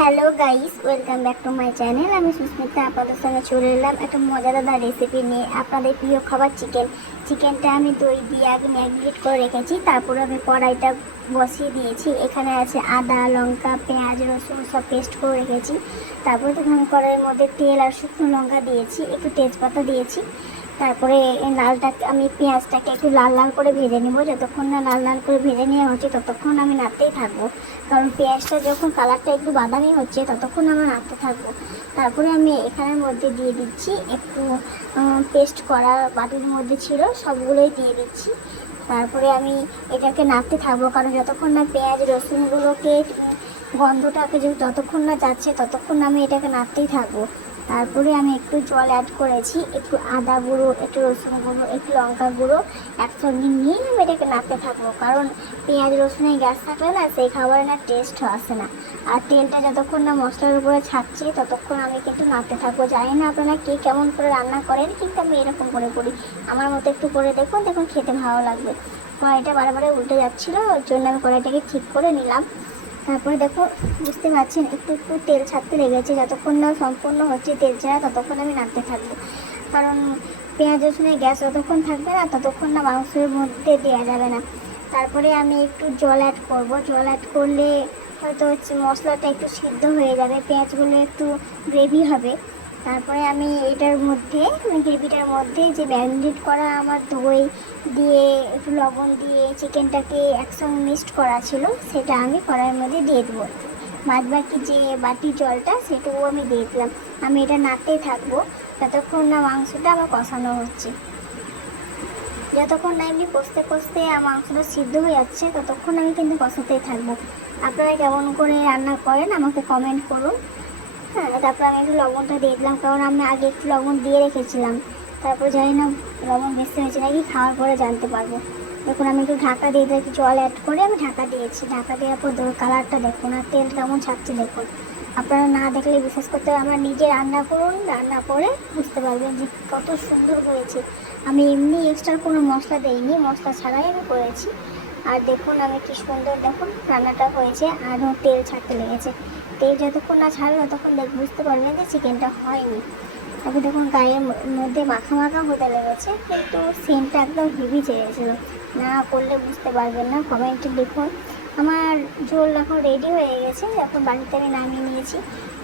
Hello guys welcome back to my channel আমি সুস্মিতা, আপনাদের সঙ্গে চলে এলাম একটা মজাদার রেসিপি নিয়ে। আপনাদের প্রিয় খাবার চিকেন চিকেনটা আমি দই দিয়ে আগে ম্যাগনেট করে রেখেছি। তারপরে আমি কড়াইটা বসিয়ে দিয়েছি। এখানে আছে আদা, লঙ্কা, পেঁয়াজ, রসুন সব পেস্ট করে রেখেছি। তারপরে তখন কড়াইয়ের মধ্যে তেল আর শুকনো লঙ্কা দিয়েছি। একটু তেজপাতা দিয়েছি। তারপরে লালটাকে, আমি পেঁয়াজটাকে একটু লাল লাল করে ভেজে নেব। যতক্ষণ না লাল লাল করে ভেজে নেওয়া হচ্ছে, ততক্ষণ আমি নাড়তেই থাকব। কারণ পেঁয়াজটা যখন কালারটা একটু বাদামি হচ্ছে, ততক্ষণ আমার নাড়তে থাকব। তারপরে আমি এখানের মধ্যে দিয়ে দিচ্ছি একটু পেস্ট করা বাটির মধ্যে ছিল, সবগুলোই দিয়ে দিচ্ছি। তারপরে আমি এটাকে নাড়তে থাকব, কারণ যতক্ষণ না পেঁয়াজ, রসুনগুলোকে, গন্ধটাকে যে যতক্ষণ না যাচ্ছে, ততক্ষণ আমি এটাকে নাড়তেই থাকব। তারপরে আমি একটু জল অ্যাড করেছি, একটু আদা গুঁড়ো, একটু রসুন গুঁড়ো, একটু লঙ্কা গুঁড়ো, একসঙ্গে নিয়ে আমি এটাকে নাড়তে থাকব। কারণ পেঁয়াজ রসুনের গ্যাস থাকলে না সেই খাবারে না টেস্ট আসে না। আর তেলটা যতক্ষণ না মশলার উপরে ছাড়ছে, ততক্ষণ আমি কিন্তু নাড়তে থাকব। জানি না আপনারা কে কেমন করে রান্না করেন, কিন্তু আমি এরকম করে করি। আমার মতো একটু করে দেখুন দেখুন খেতে ভালো লাগবে। কড়াইটা বারে বারে উল্টে যাচ্ছিল, ওর জন্য আমি কড়াইটাকে ঠিক করে নিলাম। তারপরে দেখো, বুঝতে পারছেন, একটু একটু তেল ছাড়তে লেগেছে। যতক্ষণ না সম্পূর্ণ হচ্ছে তেল ছাড়া, ততক্ষণ আমি নাড়তে থাকব। কারণ পেঁয়াজ, রসুনের গ্যাস যতক্ষণ থাকবে না, ততক্ষণ না মাংসের মধ্যে দেওয়া যাবে না। তারপরে আমি একটু জল অ্যাড করব। জল অ্যাড করলে হয়তো হচ্ছে মশলাটা একটু সিদ্ধ হয়ে যাবে। পেঁয়াজগুলো একটু গ্রেভি হবে। তারপরে আমি এটার মধ্যে গ্রেভিটার মধ্যে যে ম্যারিনেট করা আমার দই দিয়ে, একটু লবণ দিয়ে, চিকেনটাকে একসঙ্গে মিক্সড করা ছিল, সেটা আমি কড়াইয়ের মধ্যে দিয়ে দেবো। বাদ বাকি যে বাটি জলটা সেটুকু আমি দিয়ে দিলাম। আমি এটা নাড়তেই থাকব, যতক্ষণ না মাংসটা আমার কষানো হচ্ছে। যতক্ষণ না এমনি কষতে কষতে আমার মাংসটা সিদ্ধ হয়ে যাচ্ছে, ততক্ষণ আমি কিন্তু কষাতেই থাকব। আপনারা কেমন করে রান্না করেন, আমাকে কমেন্ট করুন। তারপর আমি একটু লবণটা দিয়ে দিলাম, কারণ আমি আগে একটু লবণ দিয়ে রেখেছিলাম। তারপর জানি না লবণ বেশি হয়েছে নাকি, খাওয়ার পরে জানতে পারব। দেখুন, আমি একটু ঢাকা দিয়ে একটু জল অ্যাড করে আমি ঢাকা দিয়েছি। ঢাকা দেওয়ার পর কালারটা দেখুন, আর তেল কেমন ছাড়ছে দেখুন। আপনারা না দেখলে বিশেষ করতে আমরা নিজে রান্না করুন, রান্না করে বুঝতে পারবেন যে কত সুন্দর হয়েছে। আমি এমনি এক্সট্রা কোনো মশলা দেইনি, মশলা ছাড়াই আমি করেছি। আর দেখুন আমি কি সুন্দর, দেখুন রান্নাটা হয়েছে আরও তেল ছাড়তে লেগেছে। তেল যতক্ষণ না ছাড়বে ততক্ষণ দেখ, বুঝতে পারবেন যে চিকেনটা হয়নি। তারপর দেখুন গায়ের মধ্যে মাখা মাখা হতে লেগেছে, কিন্তু সেন্টটা একদম হেভি চেয়েছিল না করলে বুঝতে পারবেন না কমেন্টে দেখুন। আমার ঝোল এখন রেডি হয়ে গেছে, এখন বাড়িতে আমি নামিয়ে নিয়েছি।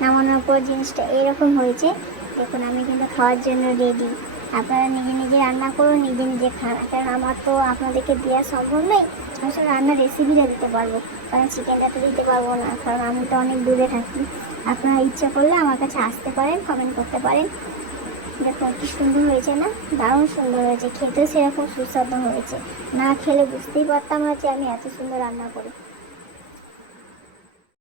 নামানোর পর জিনিসটা এরকম হয়েছে, দেখুন আমি কিন্তু খাওয়ার জন্য রেডি আপনারা নিজে নিজে রান্না করুন, নিজে নিজে খান। কারণ আমার তো আপনাদেরকে দেওয়া সম্ভব নয়। আমি শুধু রান্নার রেসিপিটা দিতে পারব, কারণ চিকেনটা তো দিতে পারব না, কারণ আমি তো অনেক দূরে থাকি। আপনারা ইচ্ছা করলে আমার কাছে আসতে পারেন কমেন্ট করতে পারেন। দেখুন, কি সুন্দর হয়েছে না? দারুণ সুন্দর হয়েছে। খেতেও সেরকম সুস্বাদু হয়েছে। না খেলে বুঝতেই পারতাম না যে আমি এত সুন্দর রান্না করি।